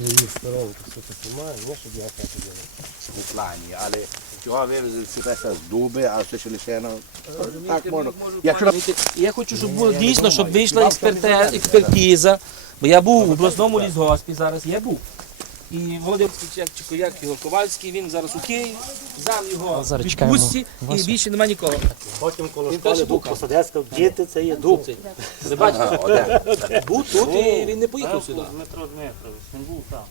Її старого все це знімає, не щоб я так робив. у плані, але цього вивезли з дуби, а все ще лишено. Так можна. Якщо Я хочу, щоб було дійсно, щоб вийшла експертиза. Бо я був в обласному лісгоспі зараз, я був. І Володимир Чекчико, як його Ковальський, він зараз у Києві, зам його в відпустці і більше немає нікого. Потім коло Він школи був посадецька, діти це є дуб. Ви бачите, був тут і він не поїхав сюди. Дмитро Дмитрович, він був там.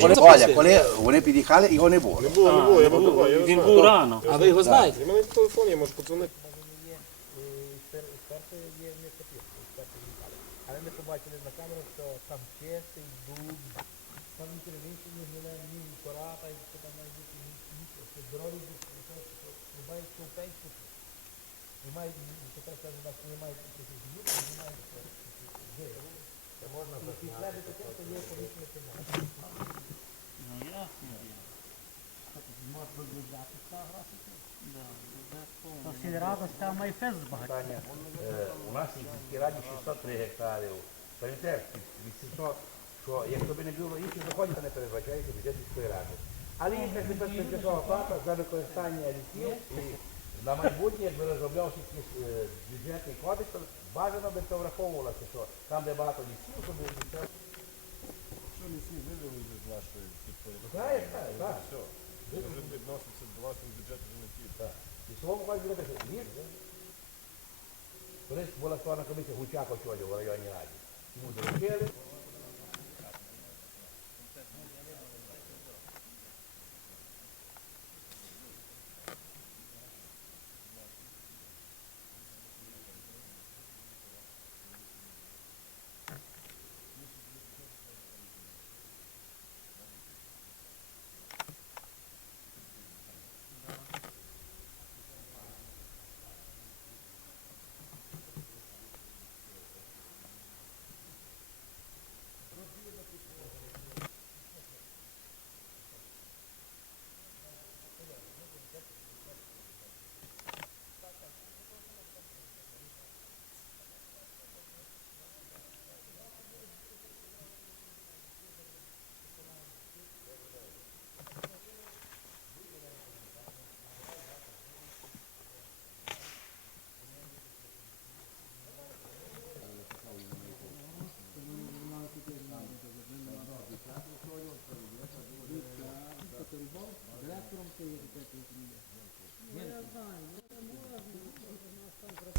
коли, Оля, коли вони під'їхали, його не було. Було, не було, я вам буваю. я Він знаю. був рано. А ви його знаєте? У мене телефон є, можу подзвонити. Але ми побачили на камеру, що там чистий, дуб, там ні перевищені, ні ні кората, і що там має бути, ні ні що здоровий дуб, що що буває стовпеньку. Немає, тепер каже, так, немає таких дуб, немає Це можна підтвердити тим, що є порушення цього. Ну ясно. То сільрада став майфест збагатий. У нас в сільській раді 603 гектарів. Пам'ятаєте, 800, що якщо б не було інших доходів, то не передбачається бюджет сільської ради. Але є тепер тимчасова плата за використання лісів і на майбутнє, якби розроблявся якийсь е, бюджетний кодекс, то бажано би це враховувалося, що там, де багато лісів, то буде лісів. Що лісі вивели з вашої підпорядкування? Знаєш, так, так. Все. Це вже відноситься до вашого бюджету вже не ті. І слово кажуть, буде писати, ліс. Колись була створена комісія Гучак очолював в районній раді. Йому доручили,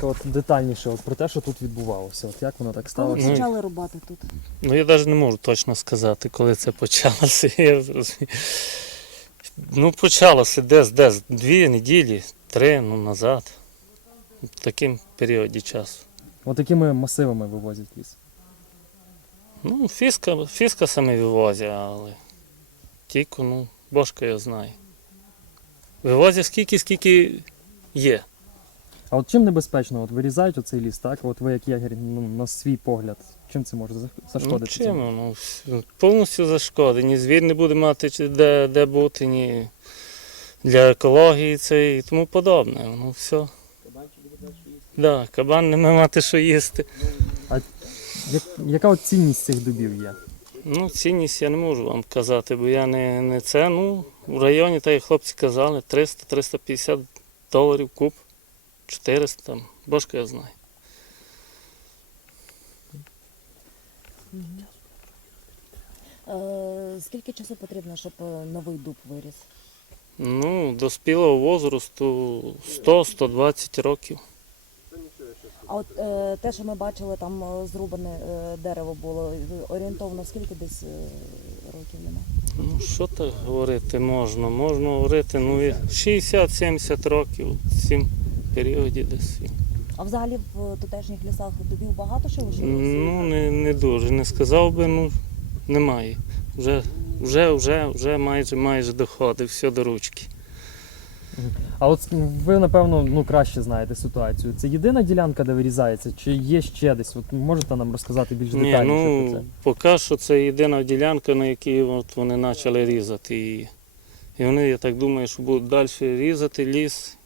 От детальніше от про те, що тут відбувалося. От як воно так Коли почали рубати тут? Ну я навіть не можу точно сказати, коли це почалося. Я. Ну, почалося десь, десь дві неділі, три ну, назад. В такому періоді часу. От якими масивами вивозять ліс? Ну, фіска, фіска саме вивозять, але тільки, ну, бошка я знаю. Вивозять скільки, скільки є. А от чим небезпечно? От вирізають оцей ліс, так? От ви як ягер, ну, на свій погляд, чим це може за- Ну, зашкодити? чим? Ну, повністю зашкодить. Ні звір не буде мати де, де бути, ні для екології це і тому подобне. Ну, все. Да, кабан не має мати що їсти. Як, яка от цінність цих дубів є? Ну, цінність я не можу вам казати, бо я не, не це. Ну, в районі, так як хлопці казали, 300-350 доларів куб, 400 там, бошка я знаю. Е, скільки часу потрібно, щоб е, новий дуб виріс? Ну, до спілого возрасту 100-120 років. А от е, те, що ми бачили, там е, зрубане е, дерево було, е, орієнтовно скільки десь е, років нема? Ну, що так говорити можна? Можна говорити, ну, і 60-70 років в цім періоді десь. А взагалі в тутешніх лісах дубів багато що лишилося? Ну, не, не дуже. Не сказав би, ну, немає. Вже, вже, вже, вже майже, майже доходить, все до ручки. А от ви, напевно, ну краще знаєте ситуацію. Це єдина ділянка, де вирізається, чи є ще десь? От можете нам розказати більш Ні, детальніше про це? ну, поки що це єдина ділянка, на якій от вони почали різати її. І вони, я так думаю, що будуть далі різати ліс,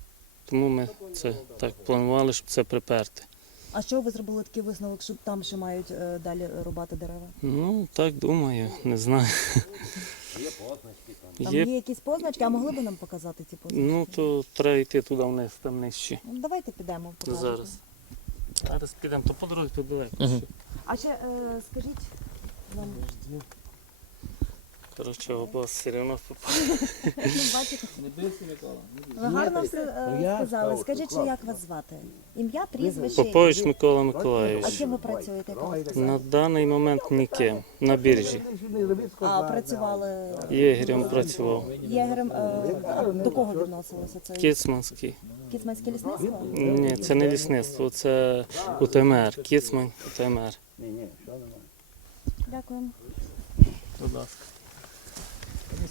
тому ми це так планували, щоб це приперти. А що ви зробили такий висновок, що там ще мають е, далі рубати дерева? Ну, так думаю, не знаю. Там Є, є якісь позначки, а могли б нам показати ці позначки? ну то треба йти туди вниз, там нижче. Ну, давайте підемо. покажете. Зараз. Зараз підемо, то по дорозі тут далеко. Ще. А ще е, скажіть нам, Коротше, облас все одно бачите, Не бився Микола. ви гарно все е, Ну, сказали. Скажіть, ще як вас звати? Ім'я, прізвище? Попович Микола Миколаївич. А чим ви працюєте? На даний момент ніким. На біржі. А працювали Єгерем працював. єгерем. е, до кого відносилося це? Кіцманський. Кіцманське лісництво? Ні, це не лісництво, це УТМР. Кіцман, УТМР. Дякую. Будь ласка.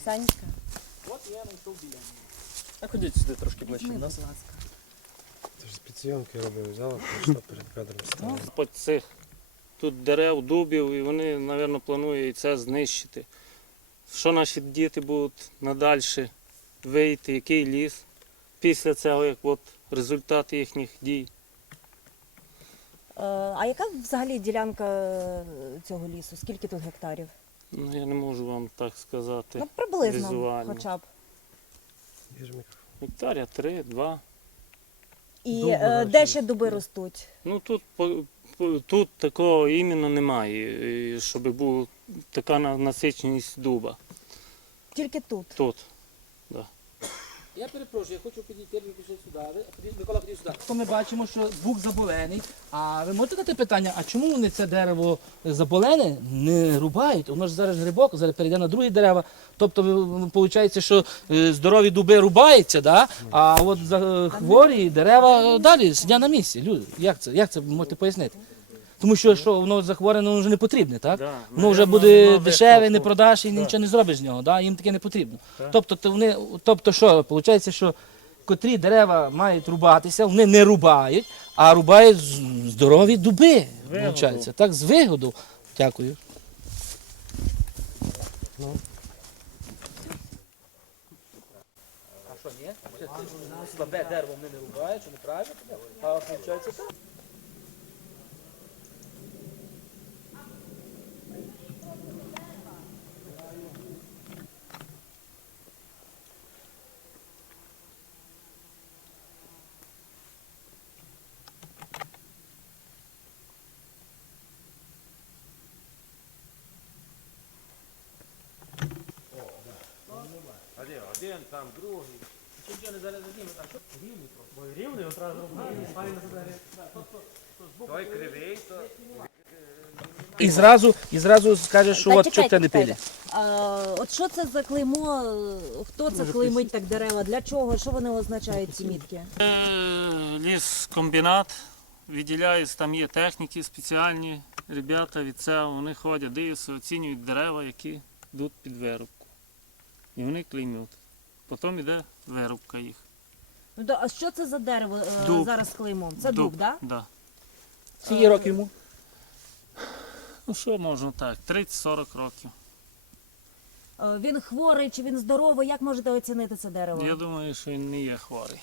Санечка, От я знайшов біля. А ходіть сюди трошки ближче до будь нас. ласка. Ти ж спецйонки робив, взяла, прийшла перед кадром стала. По цих тут дерев, дубів, і вони, мабуть, планують це знищити. Що наші діти будуть надальше вийти, який ліс після цього, як от результат їхніх дій. Е, А яка взагалі ділянка е, цього лісу? Скільки тут гектарів? Ну, я не можу вам так сказати. Ну, приблизно, візуально. хоча б. Гектаря три, два. І Дуби е, де ще дуби ростуть? Ну тут по- по- тут такого іменно немає, щоб була така на- насиченість дуба. Тільки тут. Тут. Я перепрошую, я хочу підійти, ви сюди. Микола, підійдіть сюди. То ми бачимо, що бук заболений. А ви можете дати питання, а чому вони це дерево заболене не рубають? Воно ж зараз грибок, зараз перейде на другі дерева. Тобто виходить, що е, здорові дуби рубаються, да? а от за- хворі дерева е, далі сидять на місці. Люди, як це? Як це можете пояснити? Тому що, що воно захворене, воно вже не потрібне, так? Да, Воно вже буде дешеве, не продаш і нічого не зробиш з нього, да? їм таке не потрібно. Тобто, то вони, тобто що, виходить, що котрі дерева мають рубатися, вони не рубають, а рубають здорові дуби. Виходить, так, з вигоду. Дякую. А що, ні? Слабе дерево вони не рубають, що неправильно? А виходить так. Один там, другий. Той кривий, то І зразу, і зразу скаже, що от чекайте, чого не пилі. А, от що це за клеймо? Хто це клеймить так дерева? Для чого? Що вони означають ці мітки? Е, Ліскомбінат відділяється, там є техніки спеціальні, ребята від цього, вони ходять, дивляться, оцінюють дерева, які йдуть під вирубку. І вони клеймють. Потім йде вирубка їх. Ну то, а що це за дерево е, Дуб. зараз з клеймом? Це дуб, так? Да? Да. Скільки років йому? Ну що можна так, 30-40 років. Е, Він хворий чи він здоровий? Як можете оцінити це дерево? Я думаю, що він не є хворий.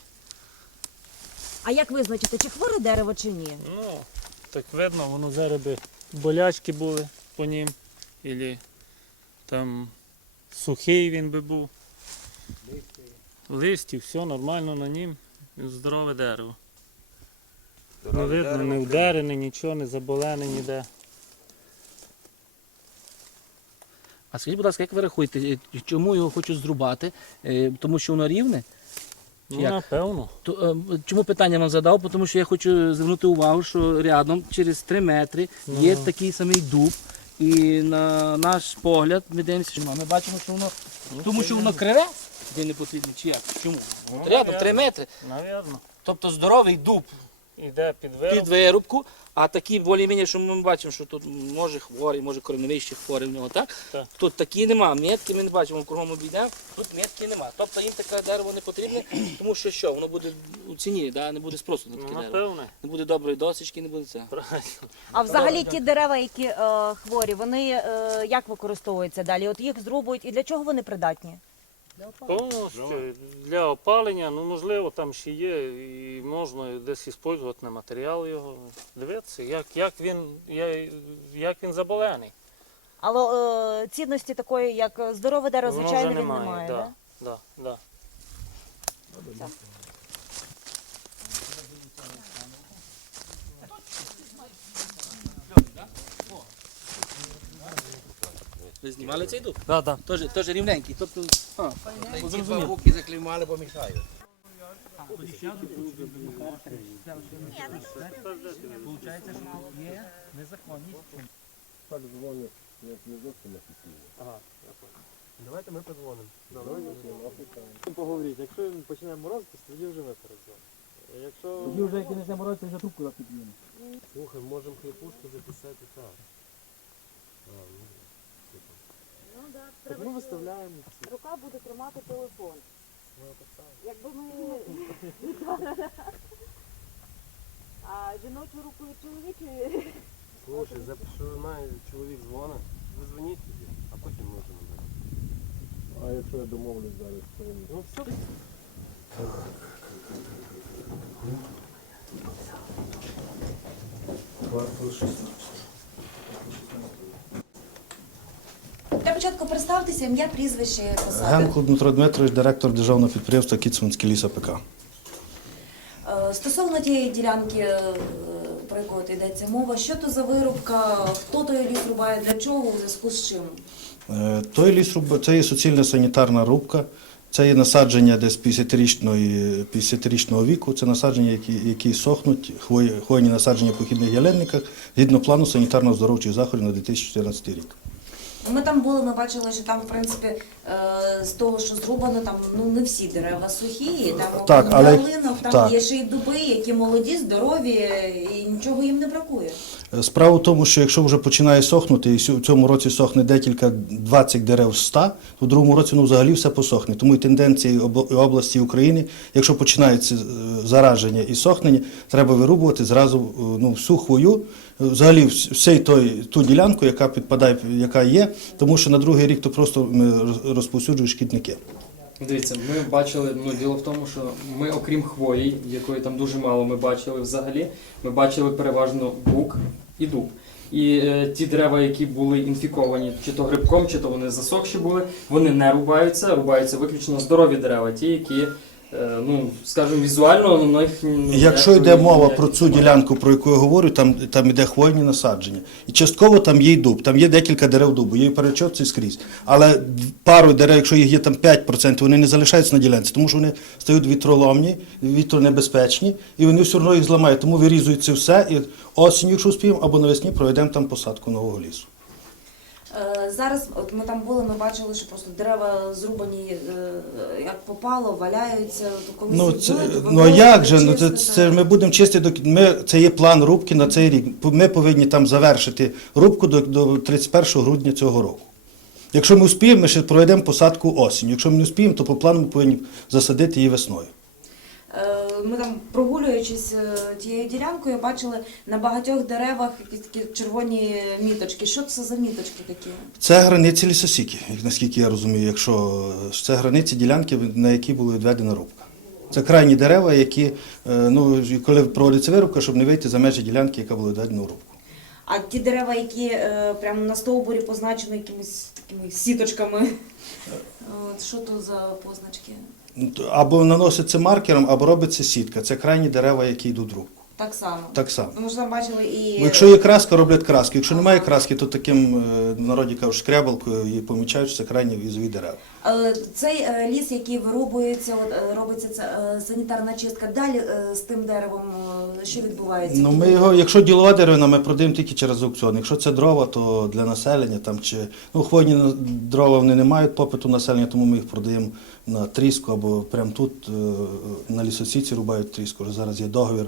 А як визначити, чи хворе дерево, чи ні? Ну, так видно, воно зараз би болячки були по нім, або там сухий він би був. Листі, все нормально на нім, здорове дерево. Не видно, не вдарене, нічого, не заболене ніде. А скажіть, будь ласка, як ви рахуєте, е, чому його хочуть зрубати? Е, Тому що воно рівне? Чи Ну, як? напевно. То, е, чому питання вам задав? Тому що я хочу звернути увагу, що рядом через 3 метри є такий самий дуб. І на наш погляд ми дивимося, що ми бачимо, що воно. Тому що воно криве, де не потрібно, чи як? Чому? Ну, Рядом 3 метри. Навірно. Тобто здоровий дуб Іде під під вирубку. вирубку, а такі більш-менш, що ми бачимо, що тут може хворий, може кореневище хворий в нього, так? Так. Тут такі нема, метки ми не бачимо, кругом обійдемо, тут метки нема. Тобто їм таке дерево не потрібне, тому що що, воно буде у ціні, да? не буде спросу на Ну, таке дерево. напевне. Не буде доброї досочки, не буде це. Правильно. А взагалі ті дерева, які е, хворі, вони е, як використовуються далі? От їх зрубують і для чого вони придатні? Повністю для опалення, ну можливо, там ще є, і можна десь використовувати на матеріал його. Дивитися, як, як, він, як він заболений. Але е, цінності такої, як здорове дерево, звичайно, він немає. немає. да, да? да, да. Ви знімали цей дуб? Да, да. Теж, теж рівненький. Тобто, а, Ці буки заклеймали, бо мішають. Получається, що є незаконність. Так дзвонять, як не зовсім офіційно. Давайте ми подзвонимо. Поговоріть, якщо він починає морозитись, тоді вже ми передзвонимо. Якщо... Тоді вже як він не морозиться, вже трубку під'їмо. Слухай, можемо хліпушку записати так. А, ну, так ми виставляємо ці. Рука буде тримати телефон. Ну, Якби ми а жіночу руку і чоловічу. Слушай, запишу має чоловік дзвона. Ви дзвоніть тоді, а потім можемо набрати. А якщо я домовлюсь зараз, то він. Ну все. Квартал 16. спочатку представтеся, ім'я, прізвище і посади. Генко Дмитро Дмитрович, директор державного підприємства Кіцманське ліс АПК. Е, стосовно тієї ділянки, е, про яку от йдеться мова, що то за вирубка, хто той ліс рубає, для чого, у зв'язку з чим? Е, той ліс руб- це є суцільна санітарна рубка, це є насадження десь 50-річного віку, це насадження, які, які сохнуть, хвої- хвойні насадження похідних ялинниках, згідно плану санітарно-здоровчих заходів на 2014 рік. Ми там були, ми бачили, що там, в принципі, е, з того, що зрубано, там ну не всі дерева сухі, там Так, окрім але- ялинок, там так. є ще й дуби, які молоді, здорові, і нічого їм не бракує. Справа в тому, що якщо вже починає сохнути, і сю- в цьому році сохне декілька 20 дерев з 100, то в другому році ну, взагалі все посохне. Тому і тенденції об- області України, якщо починається е, зараження і сохнення, треба вирубувати зразу е, ну, всю хвою, взагалі вс- всей той, ту ділянку, яка підпадає, яка є, тому що на другий рік то просто роз- розповсюджують шкідники. Дивіться, ми бачили, ну діло в тому, що ми, окрім хвої, якої там дуже мало ми бачили взагалі, ми бачили переважно бук і дуб. І е, ті дерева, які були інфіковані, чи то грибком, чи то вони засохші були, вони не рубаються, рубаються виключно здорові дерева, ті, які, ну, скажімо, візуально них ну, Якщо йде мова про цю ділянку, про яку я говорю, там, там йде хвойні насадження. І частково там є й дуб, там є декілька дерев дубу, є і перечотці скрізь. Але пару дерев, якщо їх є там 5%, вони не залишаються на ділянці, тому що вони стають вітроломні, вітронебезпечні, і вони все одно їх зламають. Тому вирізують це все і осінню, якщо успіємо, або навесні проведемо там посадку нового лісу. Е, Зараз, от ми там були, ми бачили, що просто дерева зрубані е, як попало, валяються. Ну, це, ну а як же? Ну, це, це ми будемо чистити до ми, це є план рубки на цей рік. Ми повинні там завершити рубку до, до 31 грудня цього року. Якщо ми успіємо, ми ще проведемо посадку осінь. Якщо ми не успіємо, то по плану ми повинні засадити її весною. Ми там прогулюючись е, тією ділянкою, бачили на багатьох деревах якісь такі червоні міточки. Що це за міточки такі? Це границі лісосіки, наскільки я розумію, якщо е, це границі ділянки, на які була відведена рубка. Це крайні дерева, які, е, ну, коли проводиться вирубка, щоб не вийти за межі ділянки, яка була відведена у рубку. А ті дерева, які е, прямо на стовбурі позначені якимись такими сіточками. Що то за позначки? Або наноситься маркером, або робиться сітка. Це крайні дерева, які йдуть в рубку. Так само. Так само. Тому що там бачили і. Бо якщо є краска, роблять краски. Якщо немає краски, то таким е, в народі кажуть шкрябалкою і помічають, що це крайні візові дерева. Е, Цей е, ліс, який вирубується, от, е, робиться ця е, санітарна чистка. Далі е, з тим деревом е, що відбувається? Ну, ми його, якщо ділова деревина, ми продаємо тільки через аукціон. Якщо це дрова, то для населення там чи ну хвойні на- дрова вони не мають попиту населення, тому ми їх продаємо на тріску або прямо тут е, на лісосіці рубають тріску. Зараз є договір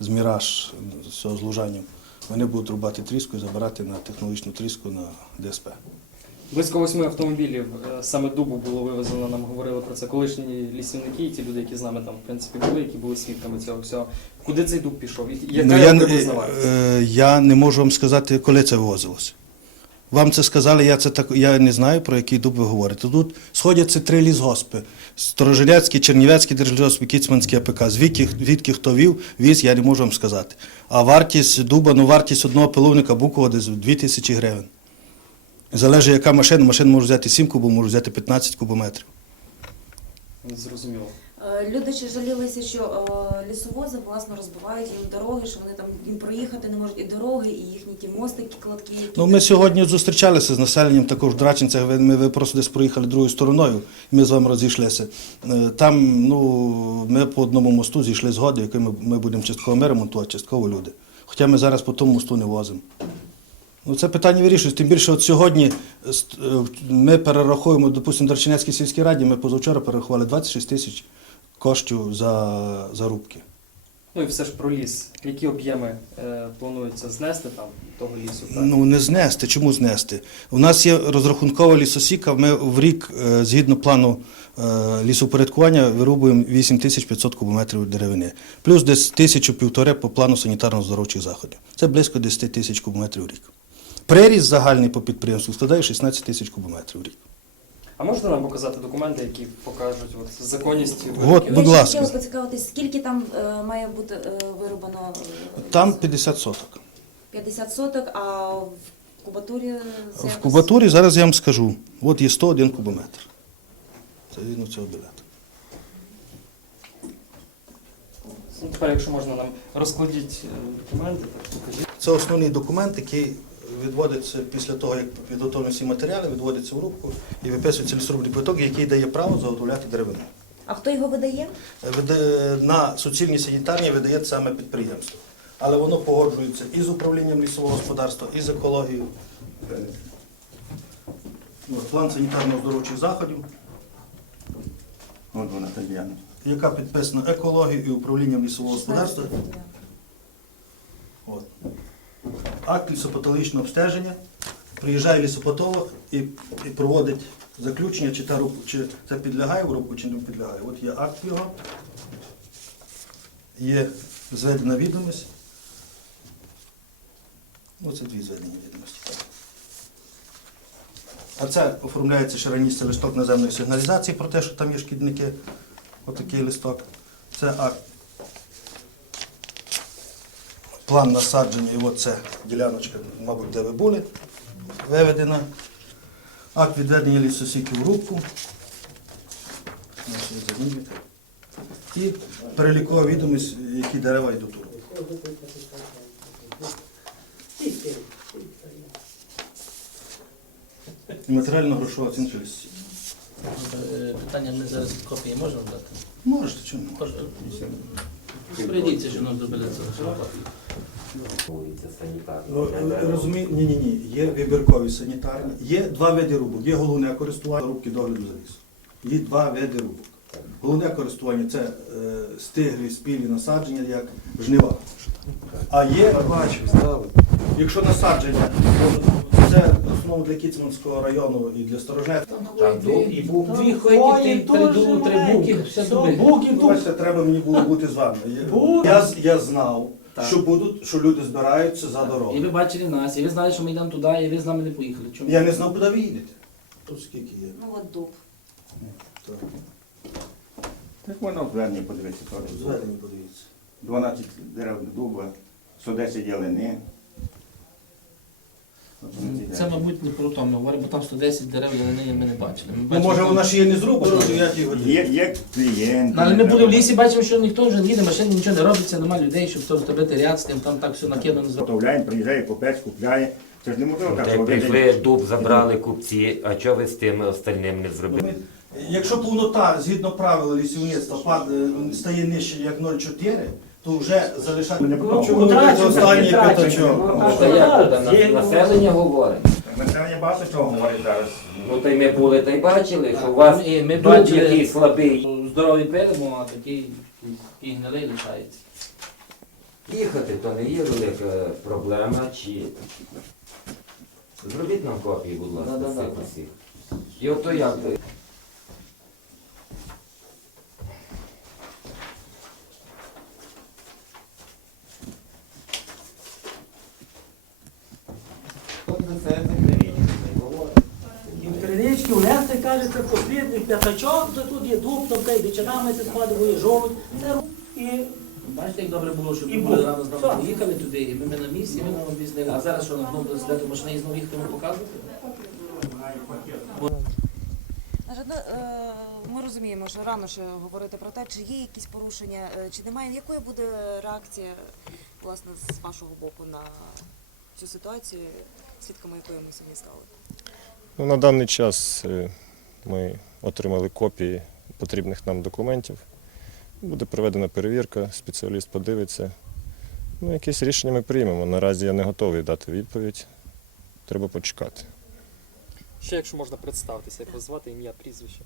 з Міраж з цього злужанням. Вони будуть рубати тріску і забирати на технологічну тріску на ДСП. Близько восьми автомобілів е, саме дубу було вивезено. Нам говорили про це колишні лісівники і ті люди, які з нами там в принципі були, які були свідками цього всього. Куди цей дуб пішов? Яка Ну, я, вартість? е, я не можу вам сказати, коли це вивозилося. Вам це сказали, я це так я не знаю, про який дуб ви говорите. Тут сходяться три лісгоспи: Сторожиляцький, Чернівецький держлісгосп Кіцманський АПК. Звідки, звідки хто вів, віз, я не можу вам сказати. А вартість дуба, ну вартість одного пиловника букова десь 2 тисячі гривень. Залежить, яка машина. Машина може взяти 7 кубів, може взяти 15 кубометрів. Зрозуміло. Е, Люди ще жалілися, що е, лісовози власно розбивають їм дороги, що вони там їм проїхати не можуть і дороги, і їхні ті мостики, кладки. Які Ну, ми сьогодні зустрічалися з населенням також в Драченцях. Ми, ви просто десь проїхали другою стороною, ми з вами розійшлися. Е, Там ну, ми по одному мосту зійшли згоди, який ми, ми будемо частково ми ремонтувати, частково люди. Хоча ми зараз по тому мосту не возимо. Ну, це питання вирішується. Тим більше, от сьогодні ми перераховуємо, допустимо, Дарчинецькій сільській раді, ми позавчора перерахували 26 тисяч коштів за, за рубки. Ну і все ж про ліс. Які об'єми е, планується знести там того лісу? Так? Ну не знести. Чому знести? У нас є розрахункова лісосіка. Ми в рік, е, згідно плану е, лісопорядкування, вирубуємо 8500 кубометрів деревини. Плюс десь тисячу півтори по плану санітарно-здоровчих заходів. Це близько 10 тисяч кубометрів в рік. Приріст загальний по підприємству складає 16 тисяч кубометрів в рік. А можете нам показати документи, які покажуть от, законність? От, Я будь ще ласка, хотіла поцікавитись, скільки там е, має бути е, вирубано е, там 50 соток. 50 соток, а в кубатурі це В якось- кубатурі зараз я вам скажу. От є 101 кубометр. Це видно цього білета. Ну, тепер, якщо можна нам розкладіть е, документи, так покажіть. Це основний документ, який відводиться після того, як підготовлені всі матеріали, відводиться в рубку і виписується лісорубний квиток, який дає право заготовляти деревину. А хто його видає? На суцільній санітарній видає саме підприємство. Але воно погоджується і з управлінням лісового господарства, і з екологією. План санітарно-оздоровчих заходів, От вона та яка підписана екологією і управлінням лісового господарства. От. Акт лісопатологічного обстеження. Приїжджає лісопатолог і, і проводить заключення, чи, та чи це підлягає в рубку, чи не підлягає. От є акт його, є зведена відомість. Оце дві зведені відомості. А це оформляється ще раніше листок наземної сигналізації про те, що там є шкідники. Отакий листок. Це акт. План насадження, і от це діляночка, мабуть, де ви були, виведена. Акт відведення лісосіків в рубку. Є. І перелікова відомість, які дерева йдуть у рубку. І матеріально-грошова оцінка лісосіків. Е, Питання ми зараз копії можемо дати? Можете, чому? Прийдіться, що нам зробили це. Ну, розумію, ні, ні, ні. Є вибіркові санітарні. Є два види рубок. Є головне користування рубки догляду за лісом. Є два види рубок. Головне користування це е, стиглі, спілі насадження, як жнива. А є, якщо насадження, то це в основному для Кіцманського району і для Сторожнець. І був дві хвойні, три буки, все дуби. Бачите, треба мені було бути з вами. Я, я, з- я знав, що будуть, що люди збираються за дорогу. І ви бачили нас, і ви знали, що ми йдемо туди, і ви з нами не поїхали. Чому? Я не знав, куди ви їдете. Тут скільки є. Ну от дуб. Так. Так воно звернення подивитися. теж. Зведені, подивіться. 12 дерев дуба, 110 ялини. Це, мабуть, не про то ми говоримо, бо там 110 дерев ялини ми не бачили. Ми Ну, може вона ще є не зрубана, то як її години. Є, є клієнти. Ну, Але ми були в лісі, бачимо, що ніхто вже не їде, машини нічого не робиться, немає людей, щоб то зробити ряд з тим, там так все накидано зробити. Приїжджає купець, купляє. Це ж неможливо так. Та й що прийшли, дуб забрали купці, а чого ви з тим остальним не зробили? Якщо повнота, згідно правил лісівництва, пад- е, стає нижче як 0,4, то вже залишати Не Чому це останній п'ятачок? Та як то там населення говорить? Населення багато чого говорить зараз. Ну та й ми були та й бачили, що у вас І ми бачили- який слабий. Здоровий перебом, а такий, такий гнилий лишається. Їхати то не є велика проблема, чи зробіть нам копії, будь ласка, Да-да-да. усіх. І ото як ви. От за це закривіть. це кажеться послідних п'ятачок, то тут є дуб, тобто і дичинами це складує жовть. Це і Бачите, як добре було, що ми були рано з нами поїхали туди, і ми, ми на місці, ми нам об'яснили. А зараз що, нам знову в машині і знову їхати нам показувати? Ну, е, Ми розуміємо, що рано ще говорити про те, чи є якісь порушення, е, чи немає. Якою буде реакція власне з вашого боку на цю ситуацію, свідками якої ми сьогодні стали? Ну, на даний час е, ми отримали копії потрібних нам документів. Буде проведена перевірка, спеціаліст подивиться. Ну, якесь рішення ми приймемо. Наразі я не готовий дати відповідь. Треба почекати. Ще якщо можна представитися, як вас звати, ім'я, прізвище.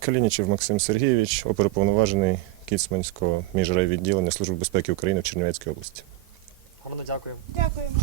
Калінічев Максим Сергійович, оперуповноважений Кіцманського міжрайвідділення Служби безпеки України в Чернівецькій області. Гарно дякую. Дякуємо.